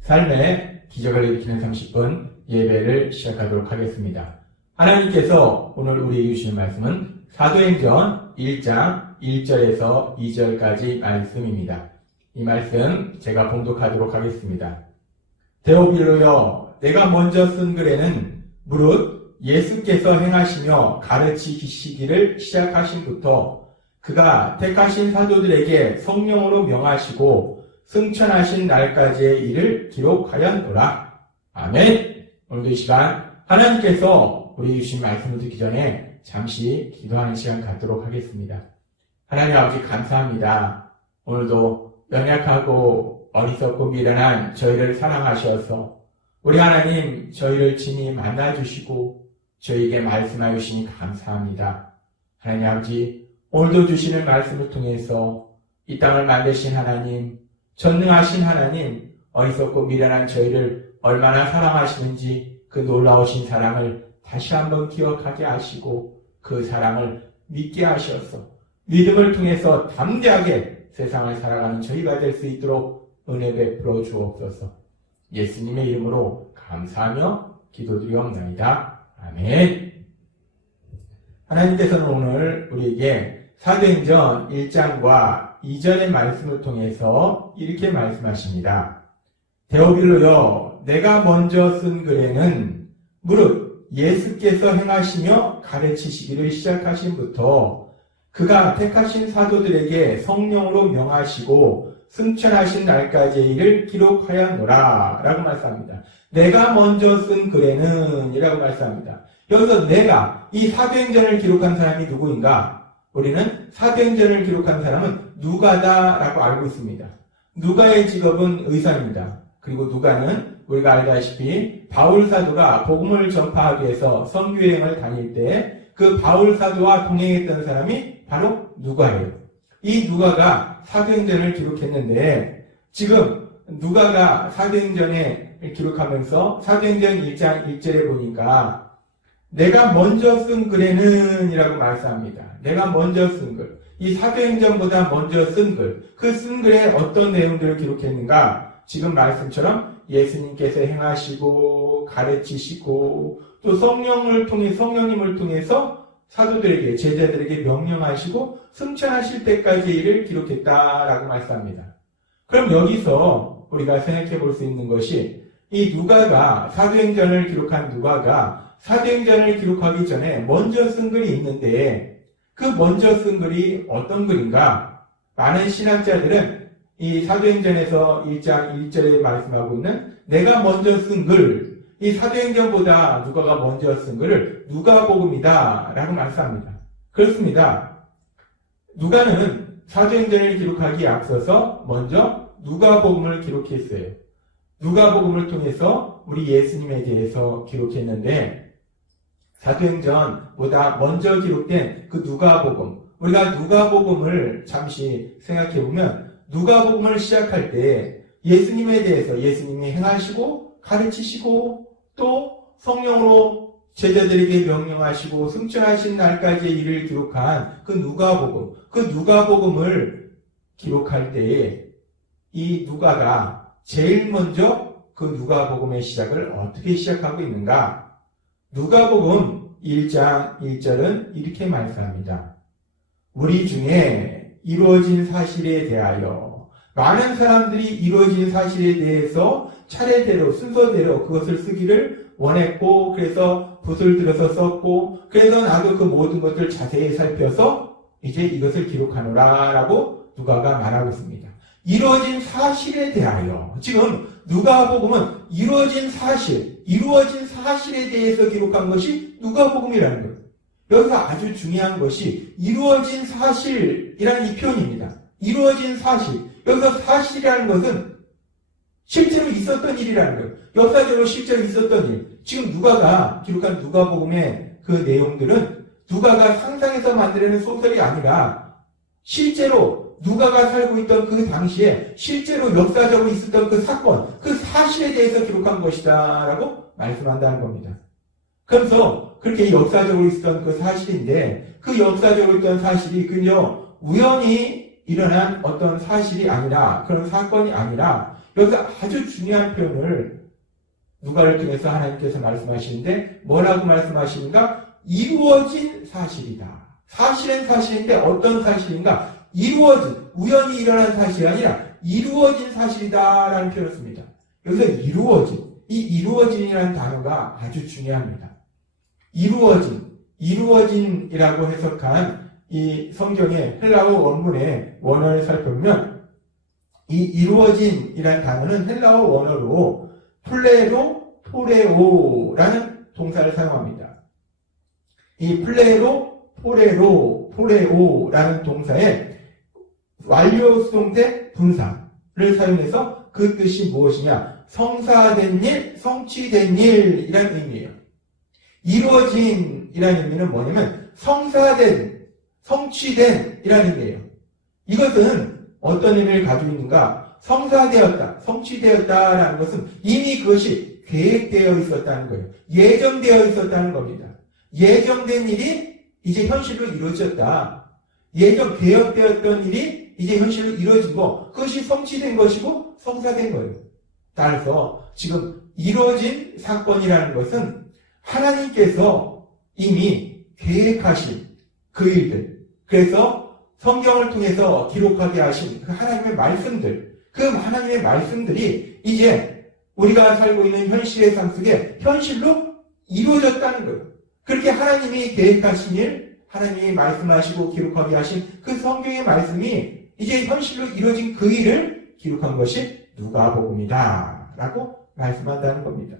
삶의 기적을 일으키는 30분 예배를 시작하도록 하겠습니다. 하나님께서 오늘 우리에게 주신 말씀은 사도행전 1장 1절에서 2절까지 말씀입니다. 이 말씀 제가 봉독하도록 하겠습니다. 데오빌로여, 내가 먼저 쓴 글에는 무릇 예수께서 행하시며 가르치시기를 시작하신부터 그가 택하신 사도들에게 성령으로 명하시고 승천하신 날까지의 일을 기록하였노라. 아멘. 오늘도 이 시간 하나님께서 우리 주신 말씀을 듣기 전에 잠시 기도하는 시간 갖도록 하겠습니다. 하나님 아버지 감사합니다. 오늘도 연약하고 어리석고 미련한 저희를 사랑하셔서 우리 하나님 저희를 친히 만나주시고 저희에게 말씀하여 주시니 감사합니다. 하나님 아버지 오늘도 주시는 말씀을 통해서 이 땅을 만드신 하나님, 전능하신 하나님, 어리석고 미련한 저희를 얼마나 사랑하시는지 그 놀라우신 사랑을 다시 한번 기억하게 하시고 그 사랑을 믿게 하셔서 믿음을 통해서 담대하게 세상을 살아가는 저희가 될 수 있도록 은혜 베풀어 주옵소서. 예수님의 이름으로 감사하며 기도드리옵나이다. 아멘. 하나님께서는 오늘 우리에게 사도행전 1장과 2절의 말씀을 통해서 이렇게 말씀하십니다. 데오빌로여, 내가 먼저 쓴 글에는 무릇 예수께서 행하시며 가르치시기를 시작하신부터 그가 택하신 사도들에게 성령으로 명하시고 승천하신 날까지의 일을 기록하였노라 라고 말씀합니다. 내가 먼저 쓴 글에는 이라고 말씀합니다. 여기서 내가, 이 사도행전을 기록한 사람이 누구인가? 우리는 사도행전을 기록한 사람은 누가다라고 알고 있습니다. 누가의 직업은 의사입니다. 그리고 누가는 우리가 알다시피 바울 사도가 복음을 전파하기 위해서 선교여행을 다닐 때 그 바울 사도와 동행했던 사람이 바로 누가예요. 이 누가가 사도행전을 기록했는데 지금 누가가 사도행전에 기록하면서 사도행전 1장 1절에 보니까 내가 먼저 쓴 글에는 이라고 말씀합니다. 내가 먼저 쓴 글. 이 사도행전보다 먼저 쓴 글. 그 쓴 글에 어떤 내용들을 기록했는가? 지금 말씀처럼 예수님께서 행하시고 가르치시고 또 성령님을 통해서 사도들에게 제자들에게 명령하시고 승천하실 때까지의 일을 기록했다라고 말씀합니다. 그럼 여기서 우리가 생각해 볼 수 있는 것이 이 누가가 사도행전을 기록한 누가가 사도행전을 기록하기 전에 먼저 쓴 글이 있는데 그 먼저 쓴 글이 어떤 글인가? 많은 신학자들은 이 사도행전에서 1장 1절에 말씀하고 있는 내가 먼저 쓴 글, 이 사도행전보다 누가가 먼저 쓴 글을 누가복음이다 라고 말씀합니다. 그렇습니다. 누가는 사도행전을 기록하기에 앞서서 먼저 누가복음을 기록했어요. 누가복음을 통해서 우리 예수님에 대해서 기록했는데 사도행전보다 먼저 기록된 그 누가복음, 우리가 누가복음을 잠시 생각해보면 누가복음을 시작할 때 예수님에 대해서 예수님이 행하시고 가르치시고 또 성령으로 제자들에게 명령하시고 승천하신 날까지의 일을 기록한 그 누가복음, 그 누가복음을 기록할 때에 이 누가가 제일 먼저 그 누가복음의 시작을 어떻게 시작하고 있는가? 누가복음 1장 1절은 이렇게 말씀합니다. 우리 중에 이루어진 사실에 대하여 많은 사람들이 이루어진 사실에 대해서 차례대로 순서대로 그것을 쓰기를 원했고 그래서 붓을 들어서 썼고 그래서 나도 그 모든 것들을 자세히 살펴서 이제 이것을 기록하노라 라고 누가가 말하고 있습니다. 이루어진 사실에 대하여 지금 누가복음은 이루어진 사실에 대해서 기록한 것이 누가복음이라는 거예요. 여기서 아주 중요한 것이 이루어진 사실이라는 이 표현입니다. 이루어진 사실. 여기서 사실이라는 것은 실제로 있었던 일이라는 거예요. 역사적으로 실제로 있었던 일. 지금 누가가 기록한 누가복음의 그 내용들은 누가가 상상해서 만들어낸 소설이 아니라 실제로 누가가 살고 있던 그 당시에 실제로 역사적으로 있었던 그 사건, 그 사실에 대해서 기록한 것이다 라고 말씀한다는 겁니다. 그래서 그렇게 역사적으로 있었던 그 사실인데 그 역사적으로 있던 사실이 그냥 우연히 일어난 어떤 사실이 아니라 그런 사건이 아니라 여기서 아주 중요한 표현을 누가를 통해서 하나님께서 말씀하시는데 뭐라고 말씀하시는가? 이루어진 사실이다. 사실은 사실인데 어떤 사실인가? 이루어진, 우연히 일어난 사실이 아니라 이루어진 사실이다라는 표현을 씁니다. 여기서 이루어진, 이 이루어진이라는 단어가 아주 중요합니다. 이루어진이라고 해석한 이 성경의 헬라어 원문의 원어를 살펴보면 이 이루어진이라는 단어는 헬라어 원어로 플레로 포레오라는 동사를 사용합니다. 이 플레로 포레오라는 동사에 완료 수동태 분사를 사용해서 그 뜻이 무엇이냐? 성사된 일, 성취된 일이라는 의미예요. 이루어진이라는 의미는 뭐냐면 성사된, 성취된 이라는 의미예요. 이것은 어떤 의미를 가지고 있는가? 성사되었다, 성취되었다라는 것은 이미 그것이 계획되어 있었다는 거예요. 예정되어 있었다는 겁니다. 예정된 일이 이제 현실로 이루어졌다. 예정 계획되었던 일이 이제 현실로 이루어지고 그것이 성취된 것이고 성사된 거예요. 따라서 지금 이루어진 사건이라는 것은 하나님께서 이미 계획하신 그 일들, 그래서 성경을 통해서 기록하게 하신 그 하나님의 말씀들, 그 하나님의 말씀들이 이제 우리가 살고 있는 현실의 삶 속에 현실로 이루어졌다는 거예요. 그렇게 하나님이 계획하신 일, 하나님이 말씀하시고 기록하게 하신 그 성경의 말씀이 이제 현실로 이루어진 그 일을 기록한 것이 누가복음이다 라고 말씀한다는 겁니다.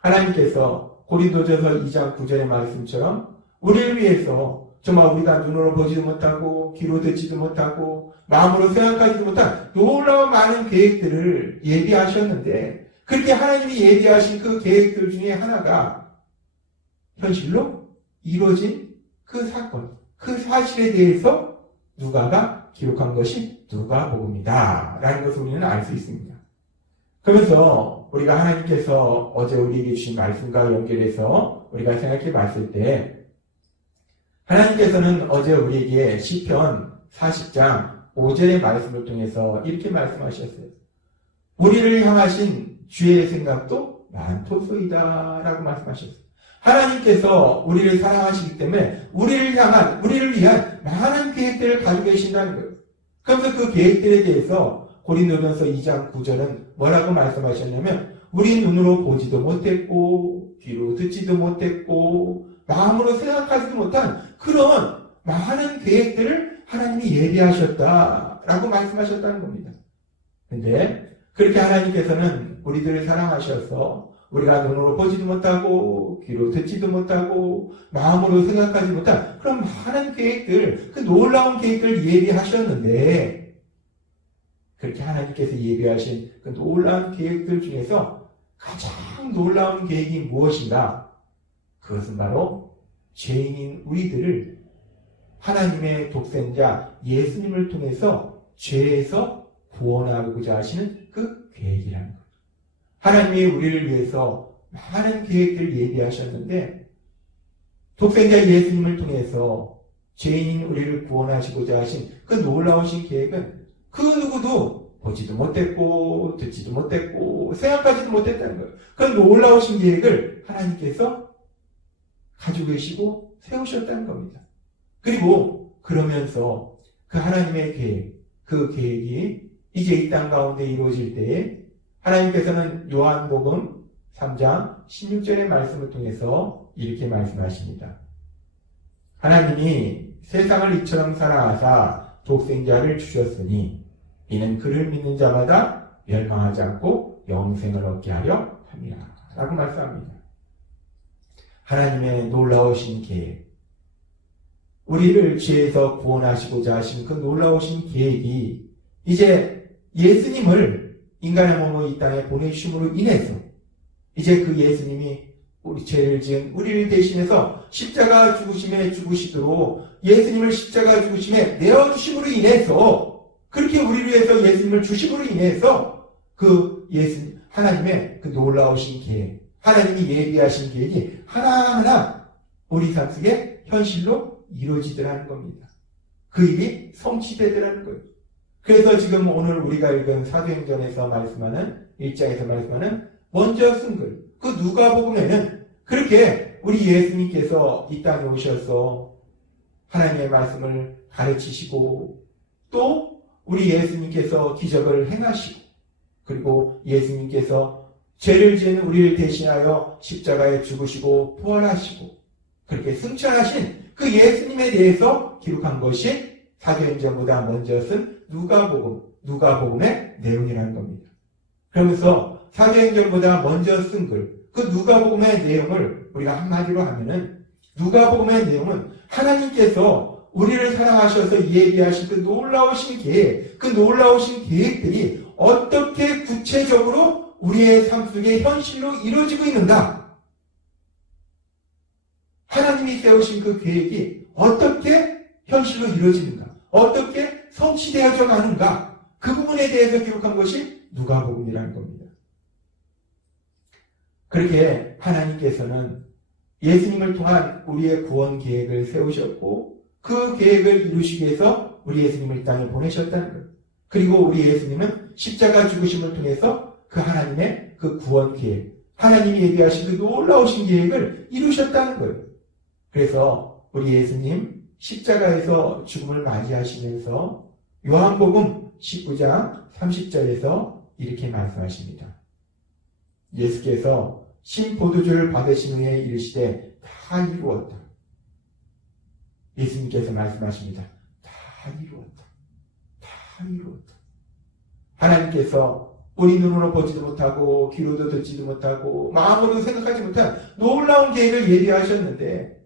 하나님께서 고린도전서 2장 9절의 말씀처럼 우리를 위해서 정말 우리가 눈으로 보지도 못하고 귀로 듣지도 못하고 마음으로 생각하지도 못한 놀라운 많은 계획들을 예비하셨는데 그렇게 하나님이 예비하신 그 계획들 중에 하나가 현실로 이루어진 그 사건, 그 사실에 대해서 누가가 기록한 것이 누가복음이다 라는 것을 우리는 알 수 있습니다. 그러면서 우리가 하나님께서 어제 우리에게 주신 말씀과 연결해서 우리가 생각해 봤을 때 하나님께서는 어제 우리에게 시편 40장 5절의 말씀을 통해서 이렇게 말씀하셨어요. 우리를 향하신 주의 생각도 많도소이다 라고 말씀하셨어요. 하나님께서 우리를 사랑하시기 때문에 우리를 위한 많은 계획들을 가지고 계신다는 거예요. 그래서 그 계획들에 대해서 고린도전서 2장 9절은 뭐라고 말씀하셨냐면 우리 눈으로 보지도 못했고 귀로 듣지도 못했고 마음으로 생각하지도 못한 그런 많은 계획들을 하나님이 예비하셨다라고 말씀하셨다는 겁니다. 근데 그렇게 하나님께서는 우리들을 사랑하셔서 우리가 눈으로 보지도 못하고 귀로 듣지도 못하고 마음으로 생각하지 못한 그런 많은 계획들, 그 놀라운 계획들을 예비하셨는데 그렇게 하나님께서 예비하신 그 놀라운 계획들 중에서 가장 놀라운 계획이 무엇인가? 그것은 바로 죄인인 우리들을 하나님의 독생자 예수님을 통해서 죄에서 구원하고자 하시는 그 계획이라는 거예요. 하나님이 우리를 위해서 많은 계획들을 예비하셨는데 독생자 예수님을 통해서 죄인인 우리를 구원하시고자 하신 그 놀라우신 계획은 그 누구도 보지도 못했고 듣지도 못했고 생각하지도 못했다는 거예요. 그 놀라우신 계획을 하나님께서 가지고 계시고 세우셨다는 겁니다. 그리고 그러면서 그 하나님의 계획, 그 계획이 이제 이 땅 가운데 이루어질 때에 하나님께서는 요한복음 3장 16절의 말씀을 통해서 이렇게 말씀하십니다. 하나님이 세상을 이처럼 사랑하사 독생자를 주셨으니 이는 그를 믿는 자마다 멸망하지 않고 영생을 얻게 하려 함이라 라고 말씀합니다. 하나님의 놀라우신 계획, 우리를 죄에서 구원하시고자 하신 그 놀라우신 계획이 이제 예수님을 인간의 몸으로 이 땅에 보내주심으로 인해서 이제 그 예수님이 우리 죄를 지은 우리를 대신해서 십자가 죽으심에 죽으시도록 예수님을 십자가 죽으심에 내어주심으로 인해서 그렇게 우리를 위해서 예수님을 주심으로 인해서 그 하나님의 그 놀라우신 계획, 하나님이 예비하신 계획이 하나하나 우리 삶 속에 현실로 이루어지더라는 겁니다. 그 일이 성취되더라는 거예요. 그래서 지금 오늘 우리가 읽은 사도행전에서 말씀하는 1장에서 말씀하는 먼저 쓴 글, 그 누가복음에는 그렇게 우리 예수님께서 이 땅에 오셔서 하나님의 말씀을 가르치시고 또 우리 예수님께서 기적을 행하시고 그리고 예수님께서 죄를 지은 우리를 대신하여 십자가에 죽으시고 부활하시고 그렇게 승천하신 그 예수님에 대해서 기록한 것이 사도행전보다 먼저 쓴 누가복음의 내용이라는 겁니다. 그러면서 사도행전보다 먼저 쓴 글, 그 누가복음의 내용을 우리가 한마디로 하면은 누가복음의 내용은 하나님께서 우리를 사랑하셔서 예비하신 그 놀라우신 계획, 그 놀라우신 계획들이 어떻게 구체적으로 우리의 삶 속에 현실로 이루어지고 있는가? 하나님이 세우신 그 계획이 어떻게 현실로 이루어지는가? 어떻게 성취되어져 가는가? 그 부분에 대해서 기록한 것이 누가복음이라는 겁니다. 그렇게 하나님께서는 예수님을 통한 우리의 구원 계획을 세우셨고 그 계획을 이루시기 위해서 우리 예수님을 이 땅에 보내셨다는 거예요. 그리고 우리 예수님은 십자가 죽으심을 통해서 그 하나님의 그 구원 계획, 하나님이 예비하신 그 놀라우신 계획을 이루셨다는 거예요. 그래서 우리 예수님 십자가에서 죽음을 맞이하시면서 요한복음 19장 30절에서 이렇게 말씀하십니다. 예수께서 신포도주를 받으신 후에 이르시되 다 이루었다. 예수님께서 말씀하십니다. 다 이루었다. 다 이루었다. 하나님께서 우리 눈으로 보지도 못하고 귀로도 듣지도 못하고 마음으로 생각하지 못한 놀라운 계획을 예비하셨는데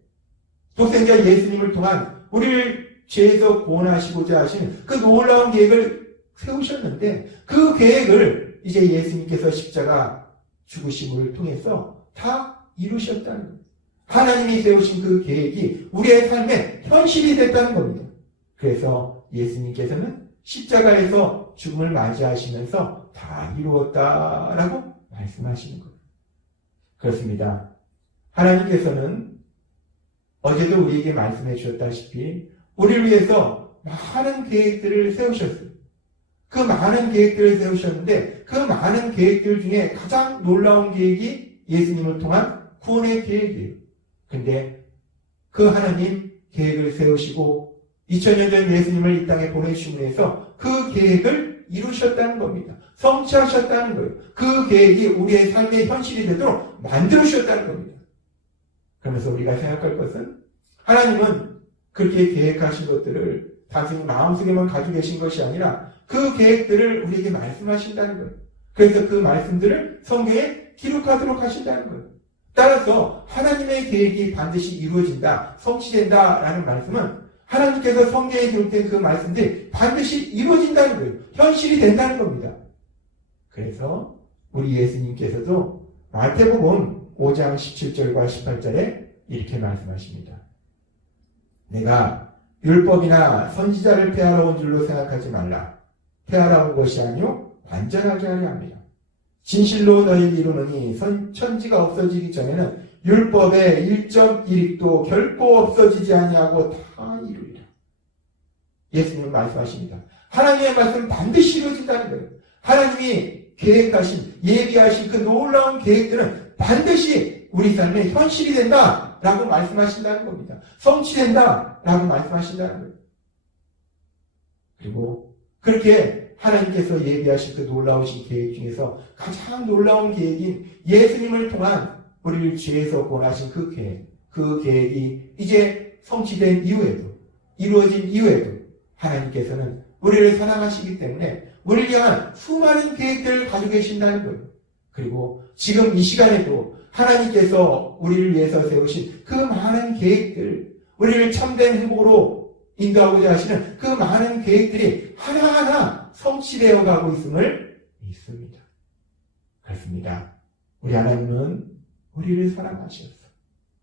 독생자 예수님을 통한 우리를 죄에서 구원하시고자 하시는 그 놀라운 계획을 세우셨는데 그 계획을 이제 예수님께서 십자가 죽으심을 통해서 다 이루셨다는 겁니다. 하나님이 세우신 그 계획이 우리의 삶에 현실이 됐다는 겁니다. 그래서 예수님께서는 십자가에서 죽음을 맞이하시면서 다 이루었다라고 말씀하시는 거예요. 그렇습니다. 하나님께서는 어제도 우리에게 말씀해 주셨다시피 우리를 위해서 많은 계획들을 세우셨어요. 그 많은 계획들을 세우셨는데 그 많은 계획들 중에 가장 놀라운 계획이 예수님을 통한 구원의 계획이에요. 근데 그 하나님 계획을 세우시고 2000년 전 예수님을 이 땅에 보내주심으로 해서 그 계획을 이루셨다는 겁니다. 성취하셨다는 거예요. 그 계획이 우리의 삶의 현실이 되도록 만들어주셨다는 겁니다. 그러면서 우리가 생각할 것은 하나님은 그렇게 계획하신 것들을 단순히 마음속에만 가지고 계신 것이 아니라 그 계획들을 우리에게 말씀하신다는 거예요. 그래서 그 말씀들을 성경에 기록하도록 하신다는 거예요. 따라서 하나님의 계획이 반드시 이루어진다, 성취된다라는 말씀은 하나님께서 성경에 기록된 그 말씀들이 반드시 이루어진다는 거예요. 현실이 된다는 겁니다. 그래서 우리 예수님께서도 마태복음 5장 17절과 18절에 이렇게 말씀하십니다. 내가 율법이나 선지자를 폐하러 온 줄로 생각하지 말라. 폐하러 온 것이 아니요 완전하게 하려 합니다. 진실로 너희를 이루느니 천지가 없어지기 전에는 율법의 1.1획도 결코 없어지지 아니하고 다 이루리라. 예수님은 말씀하십니다. 하나님의 말씀은 반드시 이루어진다는 거예요. 하나님이 계획하신, 예비하신 그 놀라운 계획들은 반드시 우리 삶의 현실이 된다라고 말씀하신다는 겁니다. 성취된다라고 말씀하신다는 거예요. 그리고 그렇게 하나님께서 예비하신 그 놀라우신 계획 중에서 가장 놀라운 계획인 예수님을 통한 우리를 죄에서 구원하신 그 계획이 이제 성취된 이후에도, 이루어진 이후에도 하나님께서는 우리를 사랑하시기 때문에 우리를 향한 수많은 계획들을 가지고 계신다는 거예요. 그리고 지금 이 시간에도 하나님께서 우리를 위해서 세우신 그 많은 계획들, 우리를 참된 행복으로 인도하고자 하시는 그 많은 계획들이 하나하나 성취되어 가고 있음을 믿습니다. 그렇습니다. 우리 하나님은 우리를 사랑하셨어.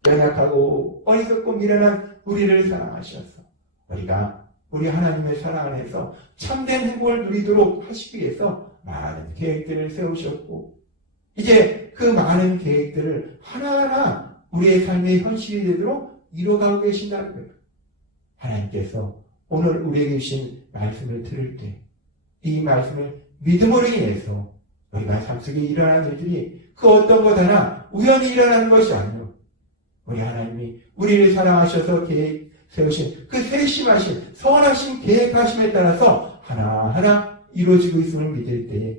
연약하고 어리석고 미련한 우리를 사랑하셨어. 우리가 우리 하나님의 사랑 안에서 참된 행복을 누리도록 하시기 위해서 많은 계획들을 세우셨고 이제 그 많은 계획들을 하나하나 우리의 삶의 현실이 되도록 이뤄가고 계신다는 거예요. 하나님께서 오늘 우리에게 주신 말씀을 들을 때 이 말씀을 믿음으로 인해서 우리가 삶 속에 일어나는 일들이 그 어떤 것 하나 우연히 일어나는 것이 아니요. 우리 하나님이 우리를 사랑하셔서 계획 세우신 그 세심하신 선하신 계획하심에 따라서 하나하나 이루어지고 있음을 믿을 때에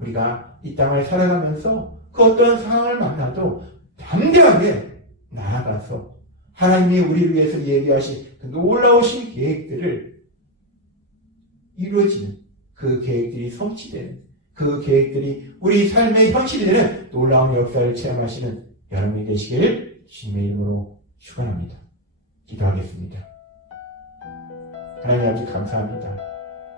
우리가 이 땅을 살아가면서 그 어떤 상황을 만나도 담대하게 나아가서 하나님이 우리를 위해서 예비하신 그 놀라우신 계획들을 이루어지는 그 계획들이 성취되는 그 계획들이 우리 삶의 현실이 되는 놀라운 역사를 체험하시는 여러분이 되시기를 주님의 이름으로 축원합니다. 기도하겠습니다. 하나님 아버지 감사합니다.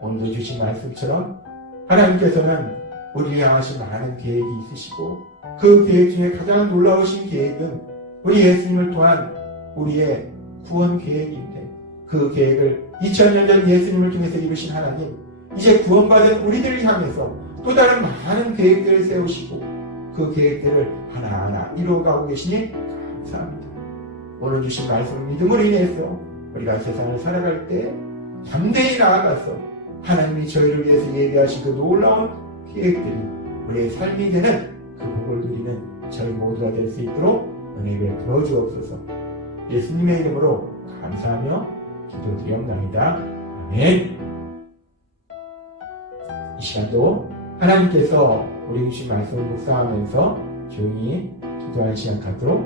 오늘도 주신 말씀처럼 하나님께서는 우리를 향하신 많은 계획이 있으시고 그 계획 중에 가장 놀라우신 계획은 우리 예수님을 통한 우리의 구원 계획인데 그 계획을 2000년 전 예수님을 통해서 이루신 하나님 이제 구원받은 우리들을 향해서 또 다른 많은 계획들을 세우시고 그 계획들을 하나하나 이루어가고 계시니 감사합니다. 오늘 주신 말씀 믿음으로 인해서 우리가 세상을 살아갈 때 담대히 나아가서 하나님이 저희를 위해서 예비하신 그 놀라운 계획들이 우리의 삶이 되는 그 복을 누리는 저희 모두가 될 수 있도록 은혜 베풀어 주옵소서. 예수님의 이름으로 감사하며 기도드리옵나이다. 아멘. 이 시간도 하나님께서 우리 주신 말씀을 묵상하면서 조용히 기도하는 시간 갖도록